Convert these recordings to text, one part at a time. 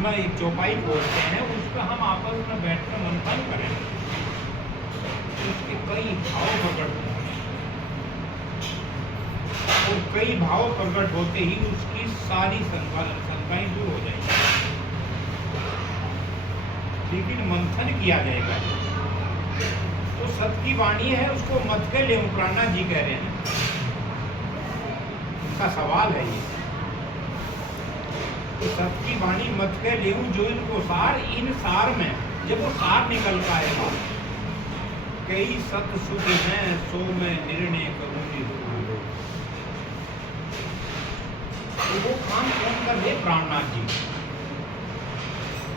उसमें एक चौपाई बोलते हैं, उस पर हम आपस में बैठकर मंथन करें, उसके कई भाव प्रकट होंगे और कई भाव प्रकट होते ही उसकी सारी शंकाएं दूर हो जाएगी। लेकिन मंथन किया जाएगा तो सत्य की वाणी है, उसको मत के ले, प्राणनाथ जी कह रहे हैं, उनका सवाल है ये। तो सत्य की वाणी मत के ले, जो इनको सार, इन सार में जब वो सार निकल पाएगा, कई सत सुख हैं सो मैं निर्णय करूंगी, तो वो काम कौन कर रहे? प्राणनाथ जी।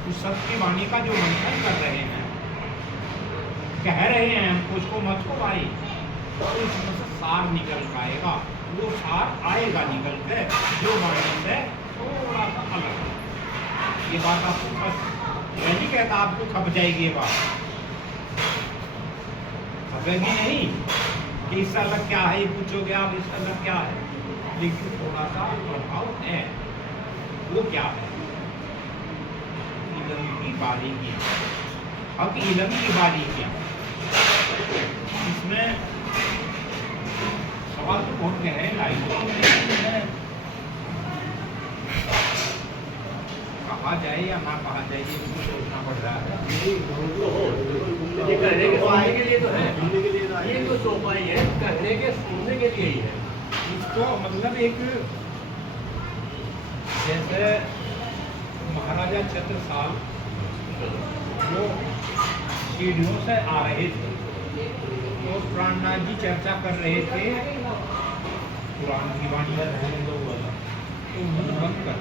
उस सत्य की वाणी का जो मंथन कर रहे हैं, कह रहे हैं हमको, उसको मत को भाई, और उसमें से सार निकल पाएगा, वो सार आएगा निकल के, जो वाणी से थोड़ा सा अलग है। ये बात आपको मैं नहीं कहता आपको खप जाएगी, ये बात खपेगी नहीं कि इससे अलग क्या है, ये पूछोगे आप इससे अलग क्या है, लेकिन थोड़ा सा प्रभाव है। वो क्या है? इलम की बारीकियां, अब इलम की बारीकियां, इसमें सवाल तो बहुत गहरा है, कहा जाए या ना कहा जाए, ये मुझे सोचना पड़ रहा है। ये कहने के सुनने के लिए तो है, ये तो चौपाई है, कहने के सुनने के लिए ही है। इसको मतलब एक, जैसे महाराजा छत्रसाल वो सीढ़ियों से आ रहे थे, तो प्राणनाथ जी चर्चा कर रहे थे पुराण की वाणी, तो मुंह बंद कर,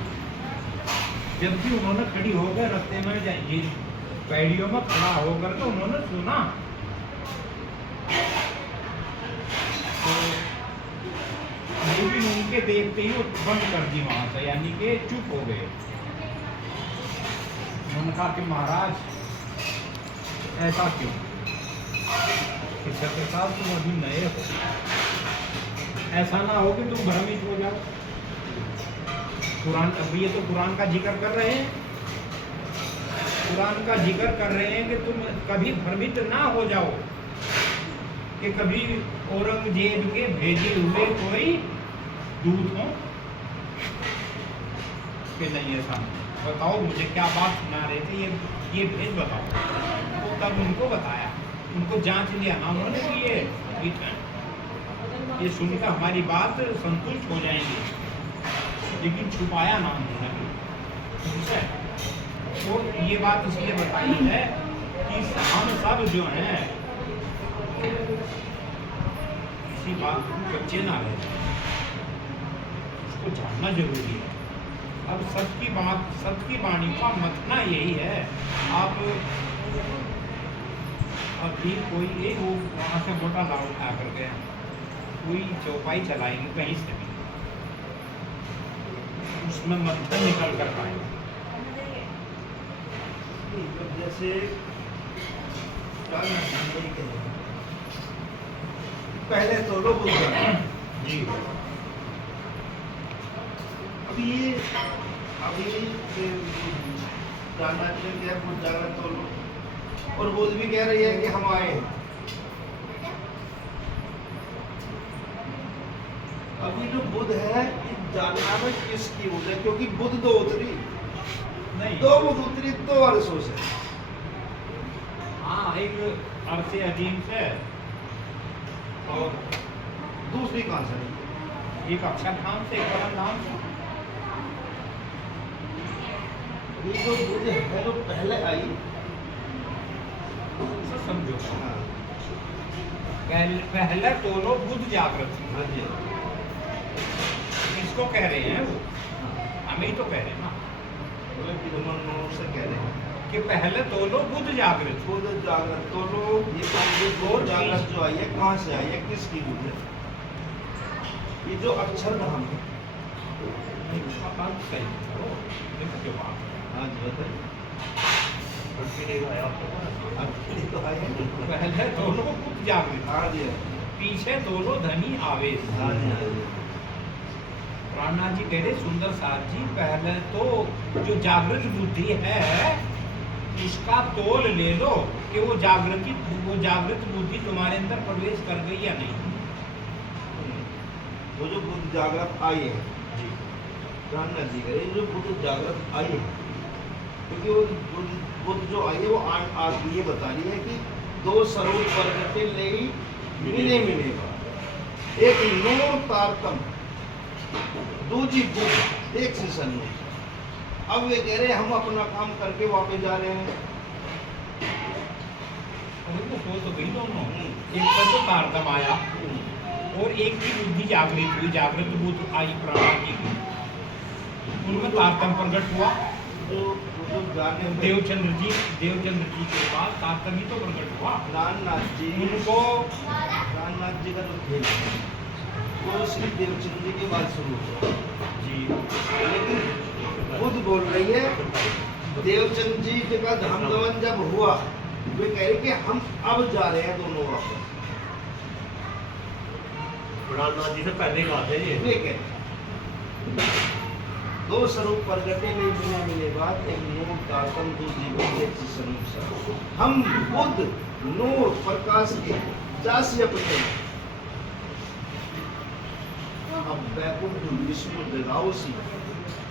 जबकि उन्होंने खड़ी होकर रास्ते में जाइए पैड़ियों में खड़ा होकर के उन्होंने सुना, तो लेकिन उनके देखते ही वो बंद कर दी वहां से, यानी कि चुप हो गए। उन्होंने कहा कि महाराज ऐसा क्यों? कि छत्रसाल तुम अभी नए हो, ऐसा ना हो कि तुम भ्रमित हो जाओ। कुरान, अब ये तो कुरान का जिक्र कर रहे हैं, कुरान का जिक्र कर रहे हैं कि तुम कभी भ्रमित ना हो जाओ कि कभी औरंगजेब के भेजे हुए कोई दूत हो कि नहीं, ऐसा बताओ मुझे क्या बात सुना रहे थे, ये भेज बताओ। तो तब उनको बताया, उनको जांच लिया ना उन्होंने कि ये सुनकर हमारी बात संतुष्ट हो जाएंगे, लेकिन छुपाया ना उन्होंने उनसे। तो ये बात इसलिए बताई है कि हम सब जो हैं किसी बात को बच्चे ना रहे, उसको जानना जरूरी है। अब सत्य की बात, सत्य की वाणी का मथना यही है। आप अभी कोई एक वो वहाँ से मोटा लाभ उठा कर गया, कोई चौपाई चलाएंगे कहीं से भी, उसमें मंथन निकल कर पाएंगे। जैसे पहले तो लोग जी अभी जानना चाहिए कुछ जाना तो लो, और बुद्ध भी कह रही है कि हम आए हैं। अभी जो बुद्ध है जानना में किसकी बुद्ध है, क्योंकि बुद्ध दो उतरी नहीं, दो बुद्ध उतरी, दो अरसों से। हाँ, एक अरसे अजीम से और दूसरी कहाँ से? एक अक्षरधाम से, एक परमधाम से। ये जो बुद्ध है जो पहले आई, समझो, हाँ पहले दोनों बुद्ध जागृत थे। हाँ जी, इसको कह रहे हैं वो, हमें ही तो कह रहे हैं ना से कह रहे हैं कि पहले दोनों बुद्ध जागृत। बुद्ध जागृत तो लोग ये दो जागृत जो आई है कहाँ से आई है, किसकी बुद्ध है? ये जो अक्षरधाम है। सही करो, देखो बात। हाँ जी बताइए। अकेले तो आए हैं। पहले दोनों बुद्ध जागृत, हाँ जी, पीछे दोनों धनी आवेश। हाँ जी, हाँ जी। प्राणनाथ जी कह रहे सुंदर साथ जी, पहले तो जो जागृत बुद्धि है उसका तोल ले लो कि वो जागृत बुद्धि तुम्हारे अंदर प्रवेश कर गई या नहीं। वो जो बुद्ध जागृत आई है जी प्राणनाथ जी कह रहे जो बुद्ध जागृत आई है, क्योंकि वो बुद्ध जो आई है वो आज ये बता रही है कि दो स्वरूप प्रगटे ले मिले मिलेगा, एक नूर तारतम दूजी बुद्ध एक सीसन में। अब वे कह रहे हैं हम अपना काम करके वापस जा रहे हैं। उनको हो तो गई दोनों, एक पर तो तारतम आया और एक की बुद्धि जागृत हुई, जागृत बुद्ध आई प्राणनाथ जी की, उनमें तारतम प्रकट हुआ। जो जाने में देवचंद्र जी के बाद तारतम ही तो प्रकट हुआ। प्राणनाथ जी उनको प्राणनाथ जी का जो खेल है वो श्री देवचंद्र जी के बाद शुरू हुआ जी, लेकिन खुद बोल रही है देवचंद जी का धाम गमन जब हुआ वे कह रहे कि हम अब जा रहे हैं दोनों वापस। प्राणनाथ जी से पहले की बात है ये। वे कह रहे दो स्वरूप प्रगटे नहीं मिले बात, एक नूर तारतम दूसरी बुद्ध एक स्वरूप सा। हम बुद्ध नूर प्रकाश के जासी अपने अब बैकुंठ विष्णु जगाओसी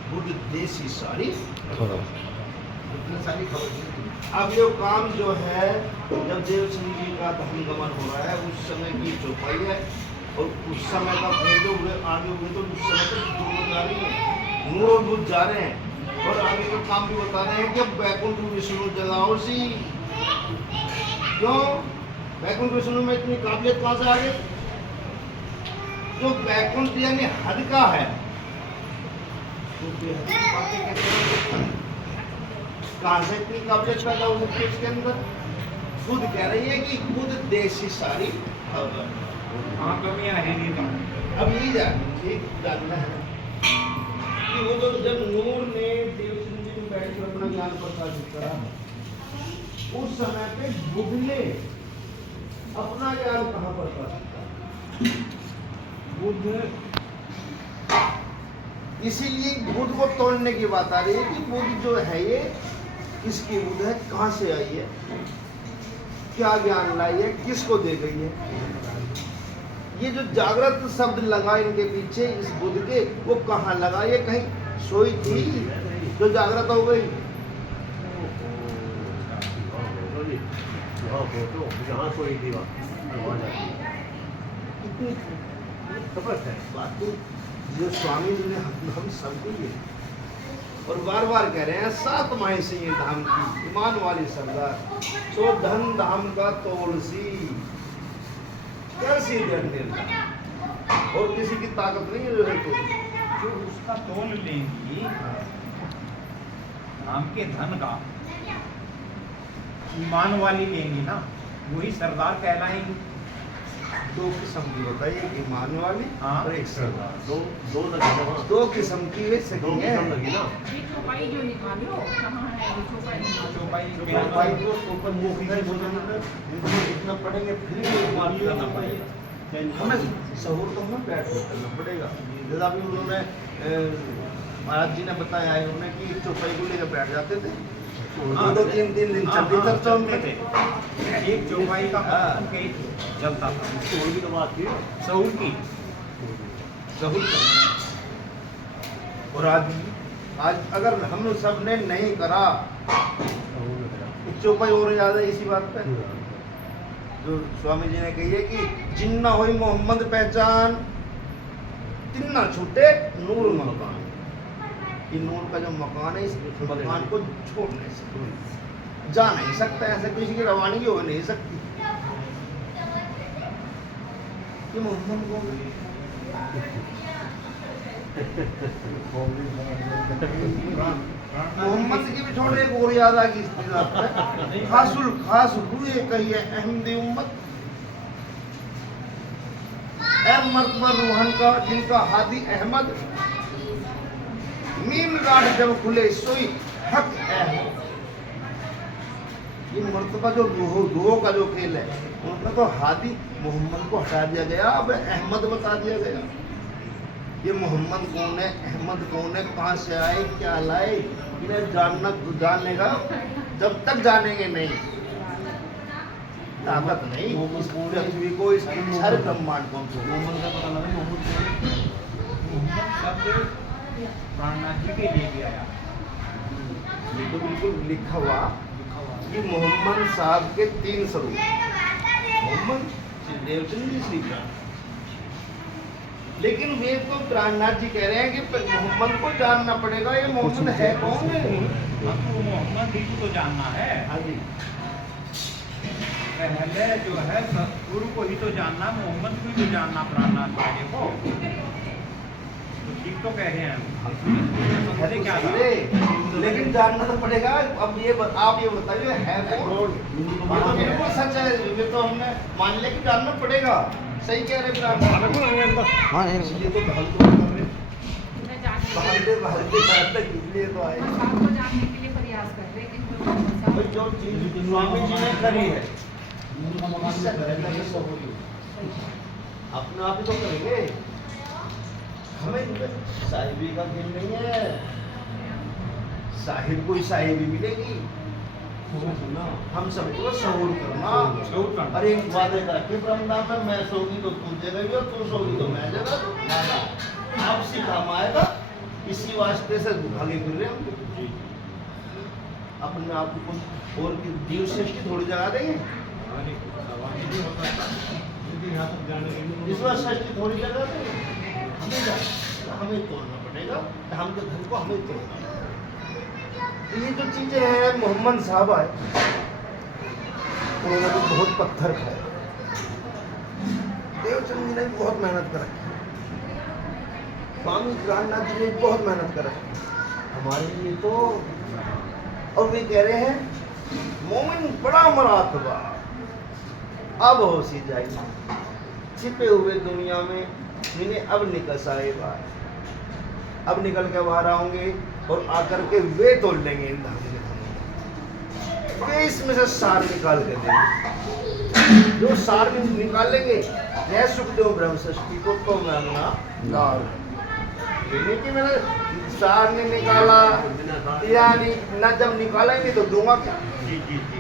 बुद्ध देसी सारी सारी खबर। अब ये काम जो है जब देवचंद जी का धर्म गमन हो रहा है उस समय की चौपाई है और उस समय का जो हुए आगे हुए तो उस समय तक दोनों जा रही है, नूर और बुद्ध जा रहे हैं और आगे का काम भी बता रहे हैं कि बैकुंठ विष्णु जगाओसी। क्यों बैकुंठ विष्णु में इतनी काबिलियत कहाँ से आ गई? जो बैकुंठ यानी हद का है कहाँ से इतनी काबिलियत पैदा हो सकती है इसके अंदर? खुद कह रही है कि खुद देसी सारी खबर। हाँ कभी है नहीं तो अब ये जानना है कि वो तो जब नूर ने देवचंद जी में बैठ कर अपना ज्ञान प्रकाशित करा उस समय पे बुद्ध ने अपना ज्ञान कहाँ प्रकाशित करा? बुद्ध इसीलिए बुद्ध को तोड़ने की बात आ रही है कि बुद्ध जो है ये किसकी बुद्ध है, कहाँ से आई है, क्या ज्ञान लाई है, किसको दे गई है। ये जो जागृत शब्द लगा इनके पीछे इस बुद्ध के वो कहाँ लगा? ये कहीं सोई थी जो जागृत हो गई? बात जो स्वामी जी ने हम सबको ये और बार बार कह रहे हैं सात माह से ये धाम की ईमान वाली सरदार सो धन धाम का तोड़ सी कैसी और किसी की ताकत नहीं है जो उसका तोल लेंगी नाम के धन का ईमान वाली लेंगी ना वही सरदार कहलाएंगी। दो किस्म की होता है, एक ईमान वाली हाँ। और एक सरदार। दो लगी ना वहाँ। दो किस्म की वे दो सकी है। किस्म लगी ना। ये चौपाई जो निकाली हो कहाँ है ये चौपाई निकाली? चौपाई भाई को ऊपर मुखी का भोजन इनको इतना पड़ेंगे फिर भी एक बात करना पड़ेगा। हमें सहूर तो हमें बैठ कर करना पड़ेगा। जैसा अभी उन्होंने महाराज जी ने बताया है उन्हें कि चौपाई को लेकर बैठ जाते थे हाँ, दो तीन दिन चलते चर्चा में थे एक चौपाई का हाँ। चलता था और भी तो बात थी। सहूर की सहूर और आज अगर हम सब ने नहीं करा चौपाई और ज्यादा इसी बात पे जो स्वामी जी ने कही है कि जिन्ना हुई मोहम्मद पहचान तिन्ना छूटे नूर मकान। ये नूर का जो मकान है इस मकान को छोड़ नहीं सकते, जा नहीं सकता, ऐसे किसी की रवानगी हो नहीं सकती। ये मोहम्मद को मोहम्मद की भी छोड़ एक और याद आ गई खासुल खास हुए कहिए अहमदी उम्मत मर्तबा रूहान का जिनका हादी अहमद मीम गाढ़ जब खुले सोई हक अहमद। ये मर्तबा जो रूहों का जो खेल है उनका तो हादी मोहम्मद को हटा दिया गया, अब अहमद बता दिया गया। ये मोहम्मद कौन है, अहमद कौन है, कहाँ से आए, क्या लाए, इन्हें जानने का जब तक जानेंगे नहीं, ताकत नहीं इस पृथ्वी को, इस सारे ब्रह्मांड को हमको। मोहम्मद का पता लगा, मोहम्मद शब्द प्राणनाथ जी के लिए भी आया। ये तो बिल्कुल लिखा हुआ कि मोहम्मद साहब के 3 स्वरूप, मोहम्मद देवचंद जी श्री प्राण। लेकिन वे तो प्राणनाथ जी कह रहे हैं कि मोहम्मद को जानना पड़ेगा, ये मोहम्मद है कौन है? हमको मोहम्मद जी को तो जानना है। हाँ जी, पहले जो है सतगुरु को ही तो जानना, मोहम्मद को ही तो जानना प्राणनाथ जी को। तो ठीक तो कह रहे हैं हम। है तो क्या सही रे, लेकिन जानना तो पड़ेगा। अब ये आप ये बताइए है कौन? ये तो बिल्कुल सच है, ये तो हमने मान लिया कि जानना पड़ेगा। सही कह रहे प्राणनाथ। हाँ ये तो भागदौड़ कर रहे, मैं जानने भागते इसलिए तो आए। हम आपको जानने के लिए प्रयास कर रहे हैं कि कोई मोहम्मद साहब- भाई जो चीज स्वामी जी ने करी है अपने आप ही तो करेंगे, हमें साहिबी का खेल नहीं है। साहिब को ही साहिबी मिलेगी, हम सबको सहूर करना। अरे एक वादे करके ब्रह्मदान में मैं सोगी तो तू जगह और तू सोगी तो मैं जगह, आपसी काम आएगा। इसी वास्ते से भागे फिर रहे हम अपने आप को, और जीव सृष्टि थोड़ी जगा देंगे, ईश्वर सृष्टि थोड़ी जगह देंगे, हमें तोड़ना पड़ेगा, हम के धन को हमें तोड़ना पड़ेगा। ये जो चीजें हैं, मोहम्मद साहब आए उन्होंने भी बहुत पत्थर खाए, देवचंद जी ने भी बहुत मेहनत कर रखी, स्वामी प्राणनाथ जी ने भी बहुत मेहनत कर रखी हमारे लिए तो। और वे कह रहे हैं मोमिन बड़ा मरातबा, अब होशी जाएगी, छिपे हुए दुनिया में इन्हें अब निकस आएगा, अब निकल के बाहर आएंगे और आकर के वे तोड़ लेंगे इन धागे को, वे इसमें से सार निकाल के देंगे। जो सार में निकालेंगे, जय सुखदेव ब्रह्म सृष्टि को तो मैं लाल, कि मैंने सार ने निकाला, यानी न जब निकाला ही नहीं तो दूंगा क्या? जी जी जी।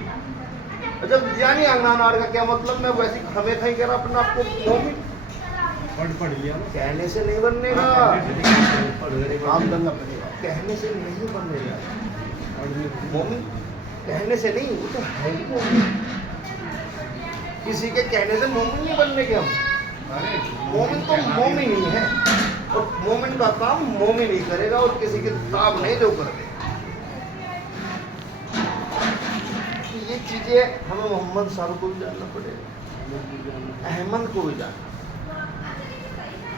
जब यानी अंगनानार का क्या मतलब, मैं वैसे हमें कहीं कह रहा अपने आपको मोमिन पढ़ लिया कहने से नहीं बनने का, काम करना पड़ेगा। कहने से नहीं बनेगा मोमिन, कहने से नहीं, वो तो है ही मोमिन। किसी के कहने से मोमिन नहीं बनने के हम, मोमिन तो मोमिन ही है, और मोमिन का काम मोमिन ही करेगा, और किसी की ताब नहीं जो कर दे। ये चीजें हमें मोहम्मद साहब को भी जानना पड़ेगा, अहमद को भी जानना,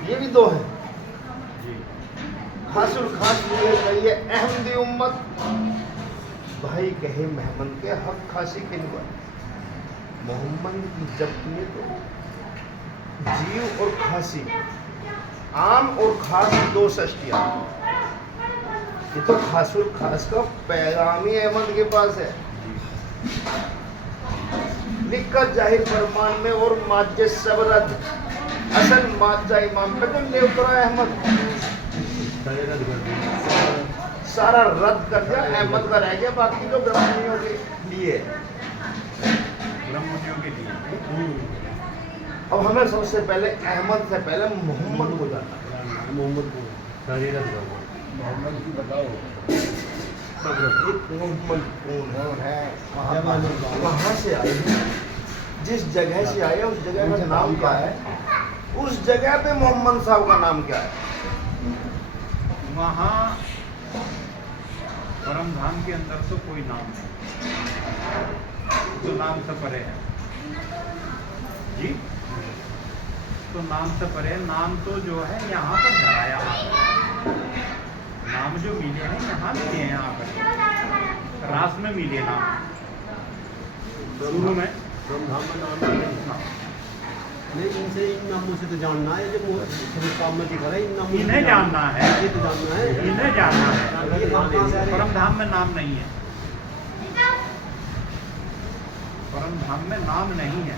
ये भी दो हैं। खासुल खास ये कहिए अहमदी उम्मत, भाई कहे मेहमद के हक खासी के निभा। मोहम्मद की जब किए तो जीव और खासी, आम और खास दो सृष्टियां, ये तो खासुल खास का पैगाम ही अहमद के पास है, लिखकर जाहिर फरमान में और माजे सबरद, असल माजा इमाम पे तो ले उतरा अहमद, सारा रद्द कर दिया, अहमद का रह गया, बाकी तो ब्राह्मणियों के लिए, ब्रह्मनियों के लिए। अब हमें सबसे पहले अहमद से पहले मोहम्मद को जानना है। मोहम्मद को मोहम्मद की बताओ, मोहम्मद कौन है, कहाँ से आए हैं, जिस जगह से आए उस जगह का नाम क्या है, उस जगह पे मोहम्मद साहब का नाम क्या है? वहाँ परम धाम के अंदर तो कोई नाम नहीं, तो नाम से परे है जी, तो नाम से परे, नाम तो जो है यहाँ पर धराया, नाम जो मिले हैं यहाँ मिले हैं, यहाँ पर रास में मिले नाम, शुरू में ब्रह्मधाम में नाम नहीं, इनसे इन नामों से तो जानना है, जो काम में दिखा रहा है इन नामों से इन्हें जानना है, ये तो जानना है, इन्हें जानना है। ये नाम कहाँ से आ रहे हैं? परम धाम में नाम नहीं है, परम धाम में नाम नहीं है,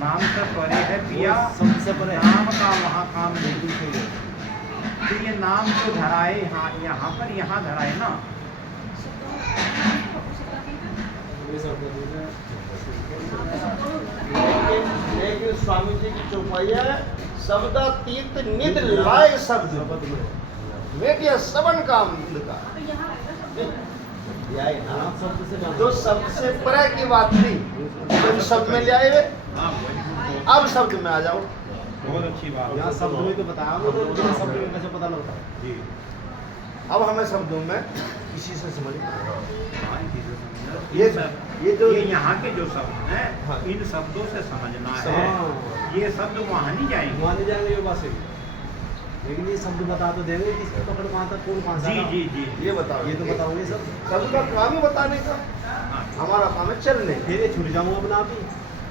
नाम से परे है पिया, सबसे परे है। नाम का वहाँ काम नहीं। बिल्कुल सही है। तो ये नाम जो धराए यहाँ पर यहाँ धराए ना, लेकिन स्वामी जी की चौपाई है शब्दातीत निध लाए शब्द मेटिया सबन काम का यही ना जो शब्द से परे की बात थी तुम शब्द में ले आए हुए, हाँ वही अब शब्द में आ जाओ। बहुत अच्छी बात यहाँ शब्द में तो बताया वो तो बिना शब्द में कैसे पता लगता है? जी। अब हमें शब्दों में किसी से समझ हाँ, ये जो ये यहाँ के जो शब्द हैं हाँ। इन शब्दों से समझना है, हाँ। ये शब्द वहाँ नहीं जाएंगे। वहाँ नहीं जाएंगे ये बात सही, लेकिन ये शब्द बता तो देंगे कि इसकी पकड़ कहाँ तक कौन कहाँ से जी आया। जी जी ये बताओ, ये तो बताओगे सब, शब्द का काम ही बताने का, हाँ। हमारा काम है चलने का। फिर ये छूट जाऊंगा अपना आप ही,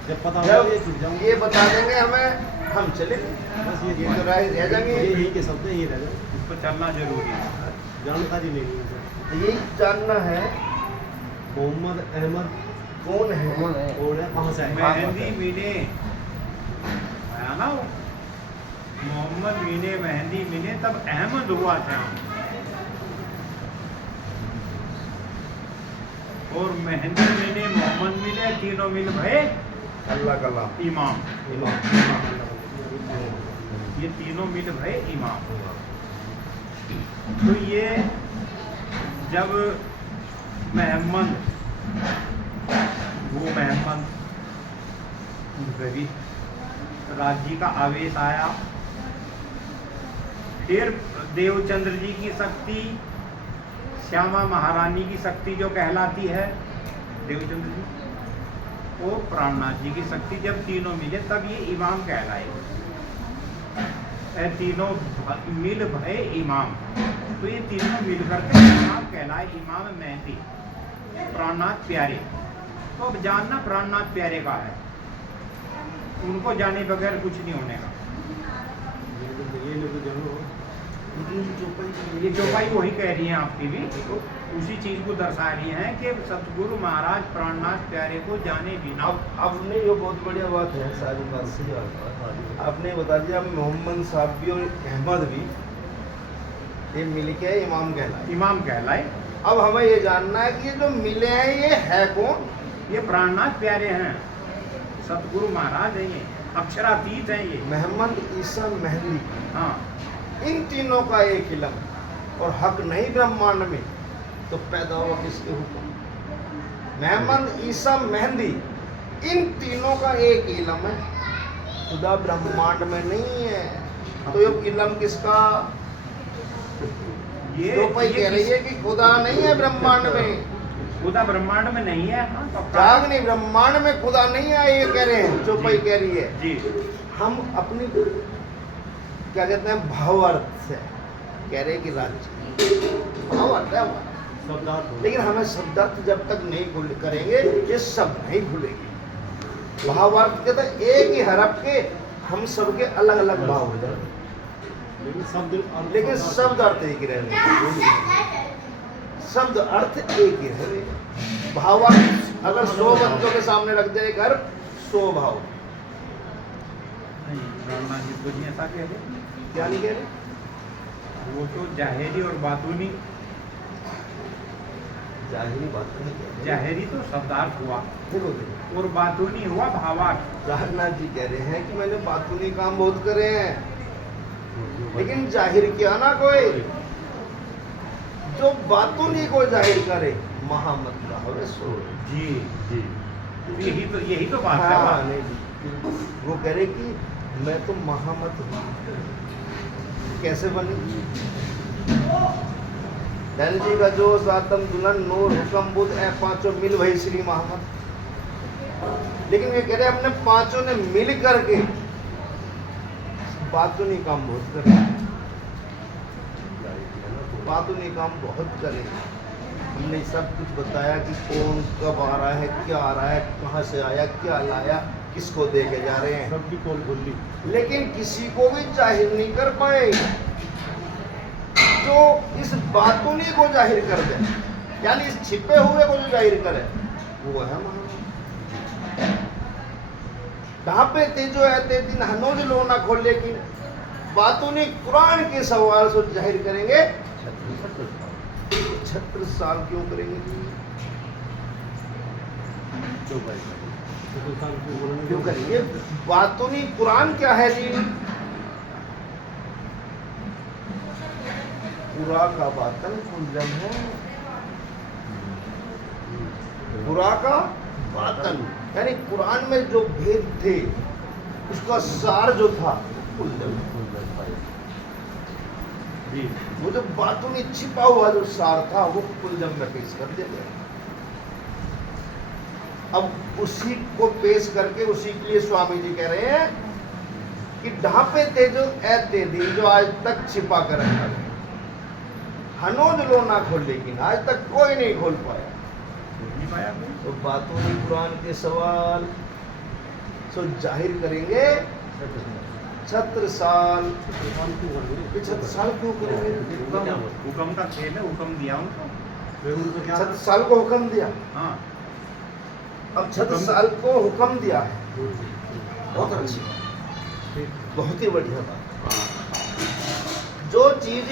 जब पता होगा जब ये छूट जाऊंगा। ये बता देंगे हमें, हम चले बस ये तो रह जाएंगे। ये यही के शब्द हैं, ये रह जाए, इस पर चलना जरूरी है। जानकारी नहीं है इनसे। तो यही जानना है मोहम्मद अहमद कौन है। कौन है, कहाँ से आए? मेहंदी मिले आया ना वो, मोहम्मद मिले मेहंदी मिले तब अहमद हुआ था, और मेहंदी मिले मोहम्मद मिले तीनों मिल भये अल्लाह कला इमाम। इमाम। ये तीनों मिल भये इमाम। तो ये जब मोहम्मद उनपे भी राज्य का आवेश आया, फिर देवचंद्र जी की शक्ति, श्यामा महारानी की शक्ति जो कहलाती है देवचंद्र जी, और प्राणनाथ जी की शक्ति, जब तीनों मिले तब ये इमाम कहलाए। तीनों मिल भये इमाम, तो ये तीनों मिल करके इमाम कहलाए। इमाम मेहंदी, प्राणनाथ प्यारे। तो अब जानना प्राणनाथ प्यारे का है, उनको जाने बगैर कुछ नहीं होने का। ये लोग तो जानो, ये चौपाई वही कह रही है आपकी भी, उसी चीज को दर्शा रही है कि सतगुरु महाराज प्राणनाथ प्यारे को जाने बिना। अब नहीं, ये बहुत बढ़िया बात है, सारी बात सही बात है। आपने बता दिया मोहम्मद साहब भी और अहमद भी ये मिलके इमाम कहलाए। इमाम कहलाए। अब हमें ये जानना है कि ये जो मिले हैं ये है कौन। ये प्राणनाथ प्यारे हैं, सतगुरु महाराज हैं, ये अक्षरातीत हैं ये। मोहम्मद ईसा मेहंदी, हाँ, इन तीनों का एक इलम, और हक नहीं ब्रह्मांड में, तो पैदा हुआ किसके हुक्म। मोहम्मद ईसा मेहंदी, इन तीनों का एक इलम है, खुदा ब्रह्मांड में नहीं है। तो ये इलम किसका। ये तो कोई कह रही है कि खुदा नहीं है ब्रह्मांड में, खुदा ब्रह्मांड में नहीं है। हाँ, पक्का। जाग नहीं, ब्रह्मांड में खुदा नहीं है, ये कह रहे हैं, चौपाई कह रही है। जी, हम अपनी क्या कहते हैं भावार्थ से कह रहे हैं कि राज्य भावार्थ है हमारा। शब्दार्थ हो। लेकिन हमें शब्दार्थ जब तक नहीं करेंगे ये शब्द नहीं खुलेंगे। भावार्थ कहते हैं एक ही हरफ के हम सबके अलग अलग भाव हो जाए, लेकिन शब्द अर्थ एक ही रहेंगे। शब्द अर्थ एक ही रहेगा। भावार्थ अगर 100 बंदों के सामने रख दे घर 100 भाव। नहीं, ब्रह्मा जी तो नहीं ऐसा कह रहे। क्या नहीं कह रहे। वो तो जाहिरी और बातूनी। जाहिरी बात नहीं कह रहे। जाहिरी तो शब्दार्थ हुआ, देखो देखो, और बातूनी हुआ भावार्थ। जगन्नाथ जी कह रहे हैं कि मैंने बातूनी काम बहुत करे हैं, लेकिन जाहिर किया ना कोई। जो बातूनी को जाहिर करे महामत का हो सो। जी जी, यही तो बात है। हाँ, नहीं, वो कह रहे कि मैं तो महामत हूँ। कैसे बनी। दैनिक जी का जो सातम दुल्हन नूर हुक्म बुद्ध ए पांचों मिल वही श्री मोहम्मद। लेकिन ये कह रहे हमने पांचों ने मिल करके बातूनी काम बहुत करे, बातूनी काम बहुत करे। हमने सब कुछ बताया कि कौन कब आ रहा है, क्या आ रहा है, कहाँ से आया, क्या लाया, किसको दे के जा रहे हैं, सबकी पोल खोल ली। लेकिन किसी को भी जाहिर नहीं कर पाए। जो इस बातूनी को जाहिर कर दे, यानी इस छिपे हुए को जो जाहिर करे, वो है महाराज। ढापे ते जो है ते दिन हनोज लो ना खोले की बातों ने कुरान के सवाल से जाहिर करेंगे 36 साल क्यों करेंगे क्यों करेंगे बातों ने कुरान क्या है जी पूरा का बातन कुंजम है पूरा का बातन यानी कुरान में जो भेद थे उसका सार जो था कुंजम वो जो बातों में छिपा हुआ जो सार था वो कुंजम में पेश कर दिया गया अब उसी को पेश करके उसी के लिए स्वामी जी कह रहे हैं कि ढांपे थे जो ऐते दी जो आज तक छिपा कर रखा गया हनोज लो ना खोल लेकिन आज तक कोई नहीं खोल पाया तो बातों में कुरान के सवाल सो जाहिर करेंगे 36 साल 36 साल क्यों करेंगे हुक्म का खेल है हुक्म दिया उनको 36 साल को हुक्म दिया हाँ अब 36 साल को हुक्म दिया है बहुत अच्छी बात बहुत ही बढ़िया बात जो चीज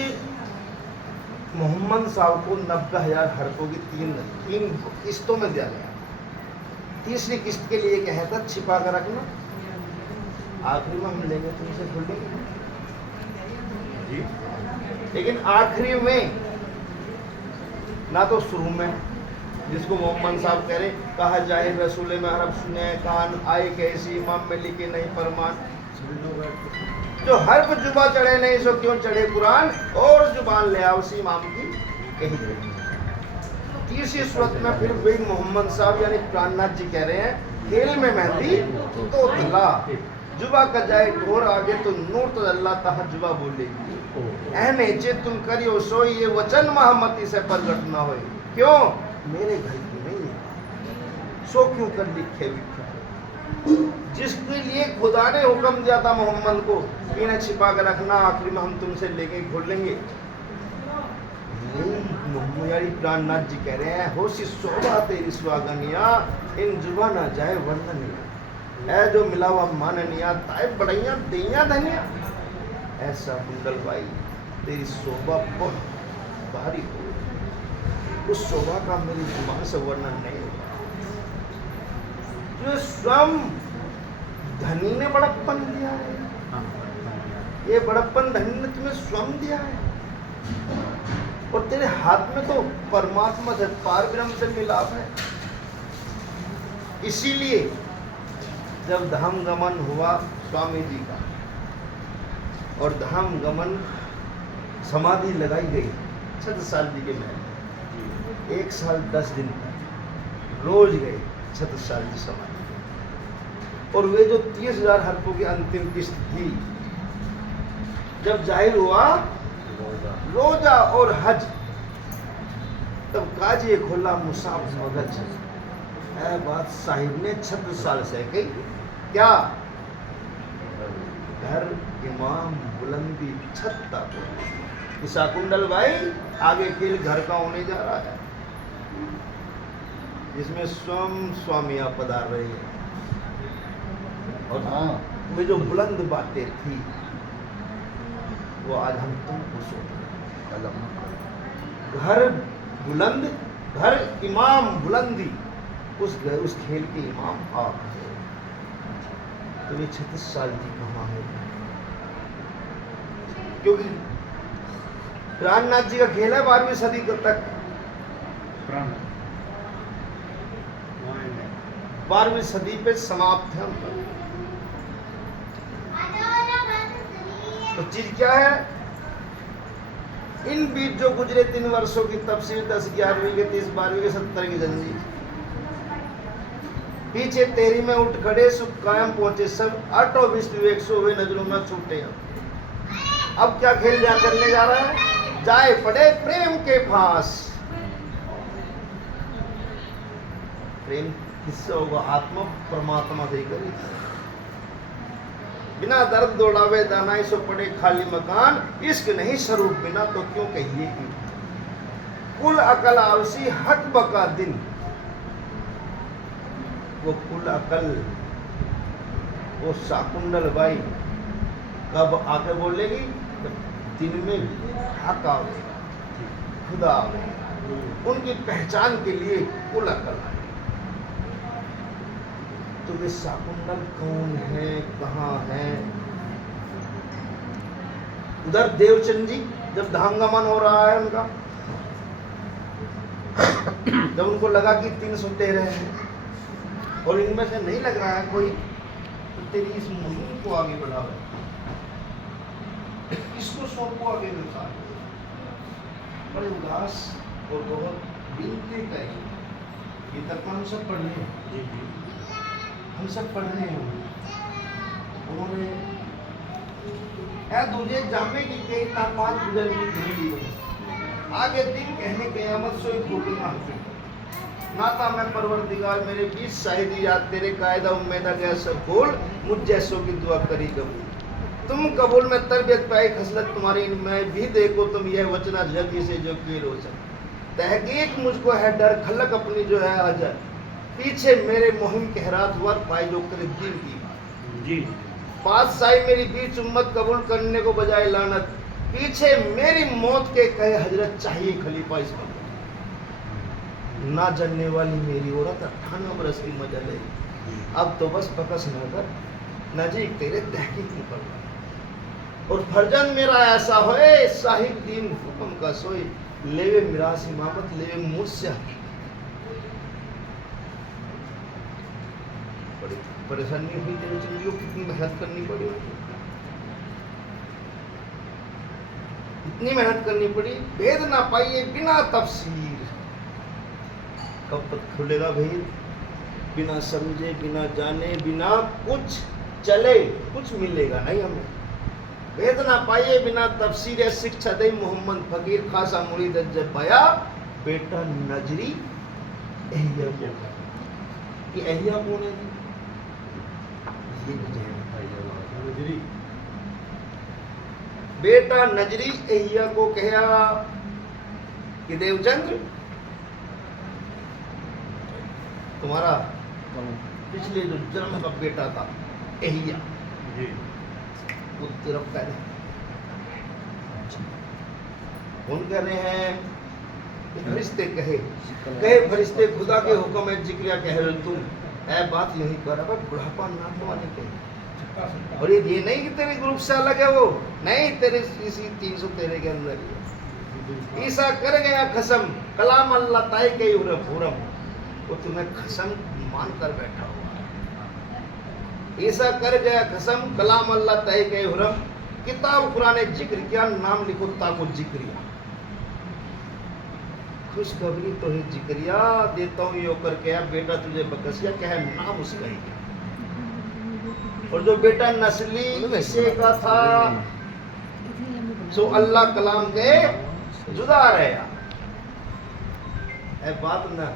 मोहम्मद साहब को 90,000 हरफों की तीन किस्तों में दिया गया तीसरी किस्त के लिए कहा था छिपा कर रखना आखिरी में हम लेंगे तुमसे खोलेंगे जी लेकिन आखिरी में ना तो शुरू में जिसको मोहम्मद साहब कह रहे कहा जाए रसूल में अरब सुने कान आए कैसी इमाम में लिखे नहीं फरमान जो हर्फ जुबा चढ़े नहीं सो क्यों चढ़े कुरान और जुबान ले आओ उसी इमाम की कही तीसरी सूरत में फिर वही मोहम्मद साहब यानी प्राणनाथ जी कह रहे हैं खेल में मेहंदी तो तला जुबा का जाए ढोर आगे तो नूर तो अल्लाह तहा जुबा बोलेगी अहम जे तुम करियो सो ये वचन महमती से प्रगट न हो क्यों मेरे घर की नहीं है सो क्यों कर लिखे जिसके लिए खुदा ने हुक्म दिया था मोहम्मद को कि इन्हें छिपा कर रखना आखिरी में हम तुमसे लेके खोल लेंगे यारी प्राणनाथ जी कह रहे हैं होशी शोभा तेरी स्वागनिया इन जुबा ना जाए वर्णनिया ऐ जो मिला हुआ माननिया ताए बड़ैया दैया धनिया ऐसा कुंडल भाई तेरी शोभा बहुत भारी हो उस शोभा का मेरी जुबान से वर्णन नहीं होगा जो स्वयं धनी ने बड़प्पन दिया है ये बड़प्पन धनी ने तुम्हें स्वयं दिया है और तेरे हाथ में तो परमात्मा से पार ब्रह्म से मिलाप है इसीलिए जब धाम गमन हुआ स्वामी जी का और धाम गमन समाधि लगाई गई 36 साल जी के महल 1 साल 10 दिन तक रोज गए 36 साल की समाधि और वे जो 30,000 हरफों की अंतिम किस्त थी जब जाहिर हुआ रोजा और हज तब काजी खोला मुसाफ मगज है बात साहिब ने 36 साल से कही क्या घर इमाम बुलंदी छत्ता ईसा कुंडल भाई आगे खेल घर का होने जा रहा है जिसमें स्वयं स्वामिया पधार रही है और वे जो बुलंद बातें थी वो आज हम तुमको सुन घर बुलंद घर इमाम बुलंदी उस खेल के इमाम आप तो ये 36 साल की कहाँ है क्योंकि रामनाथ जी का खेल है 12वीं सदी तक 12वीं सदी पे समाप्त है उनका तो चीज क्या है इन बीच जो गुजरे 3 वर्षों की तफसीर 10 11वीं के 30 12वीं के 70 की जंजीर पीछे 13 में उठ खड़े सुख कायम पहुंचे सब 8 20 विवेक सो हुए नजरों में छूटे अब क्या खेल जा करने जा रहा है जाए पड़े प्रेम के फांस प्रेम किससे होगा आत्मा परमात्मा से करी बिना दर्द दौड़ावे दानाई सो पड़े खाली मकान इश्क नहीं स्वरूप बिना तो क्यों कहिए कि कुल अकल आलसी हक बका दिन वो कुल अकल वो साकुंडल भाई कब आके बोलेगी? जब दिन में हक आवेगा, खुदा आवेगा, उनकी पहचान के लिए कुल अकल आए। तो वे शाकुंतल कौन है, कहाँ है? उधर देवचंद जी जब धामगमन हो रहा है उनका, जब उनको लगा कि 313 हैं और इनमें से नहीं लग रहा है कोई, तो तेरी इस मुहिम को आगे बढ़ाओ, इसको सौंपो आगे बढ़ा। बड़े उदास और बहुत विनती करें। ये तक हम सब पढ़ रहे हैं, हम सब पढ़ रहे हैं। उन्होंने दूजे जामे की कई तापात गुजर की धीरे आगे दिन कहने क़यामत सोई भूखना नाता मैं परवरदिगार मेरे 20 शाहिदी याद तेरे कायदा उम्मीदा गया सब बोल मुझ जैसों की दुआ करी कबूल तुम कबूल में तरबियत पाई खसलत तुम्हारी मैं भी देखो तुम यह वचना जल्दी से जो की रोशन तहकीक मुझको है डर खलक अपनी जो है अजर पीछे मेरे मुहिम कहरात हुआ पाई जो कर दिन की जी पातशाही मेरी बीच उम्मत कबूल करने को बजाय लानत पीछे मेरी मौत के कहे हजरत चाहिए खलीफा इस वक्त ना जानने वाली मेरी औरत 98 बरस की मजा ले अब तो बस बकस न कर नजीक तेरे तहकीक मुकर्रर और फर्जन मेरा ऐसा होए साहिब दीन हुक्म का सोई लेवे मिरास इमामत लेवे मुझसे बड़ी परेशानी हुई देवचंद को कितनी मेहनत करनी पड़ी इतनी मेहनत करनी पड़ी भेद ना पाइए बिना तफसीर कब तक खुलेगा भेद बिना समझे बिना जाने बिना कुछ चले कुछ मिलेगा नहीं हमें भेद ना पाइए बिना तफसीर शिक्षा दे मोहम्मद फकीर खासा मुरीद जब पाया बेटा नजरी एहिया को कि एहिया कौन है नजरी बेटा नजरी एहिया को कहा कि देवचंद्र तुम्हारा पिछले जो जन्म का बेटा था एहिया वो तरफ कह रहे उन कह रहे हैं फरिश्ते कहे फरिश्ते खुदा के हुक्म है जिक्रिया कह रहे तुम ऐ बात यही कर अब बुढ़ापा ना माने के और ये नहीं कि तेरे ग्रुप से अलग है वो नहीं तेरे इसी 313 के अंदर ही ईसा कर गया कसम कलाम अल्लाह ताई के हुरम वो तुम्हें कसम मान कर बैठा हुआ ईसा कर गया कसम कलाम अल्लाह ताई के हुरम किताब कुरान जिक्र किया नाम लिखो ताको जिक्रिया खुशखबरी तो है जिक्रिया देता हूँ यो करके अब बेटा तुझे बकसिया कहे नाम उसका ही और जो बेटा नस्ली हिस्से का था सो अल्लाह कलाम के जुदा रहा बात ना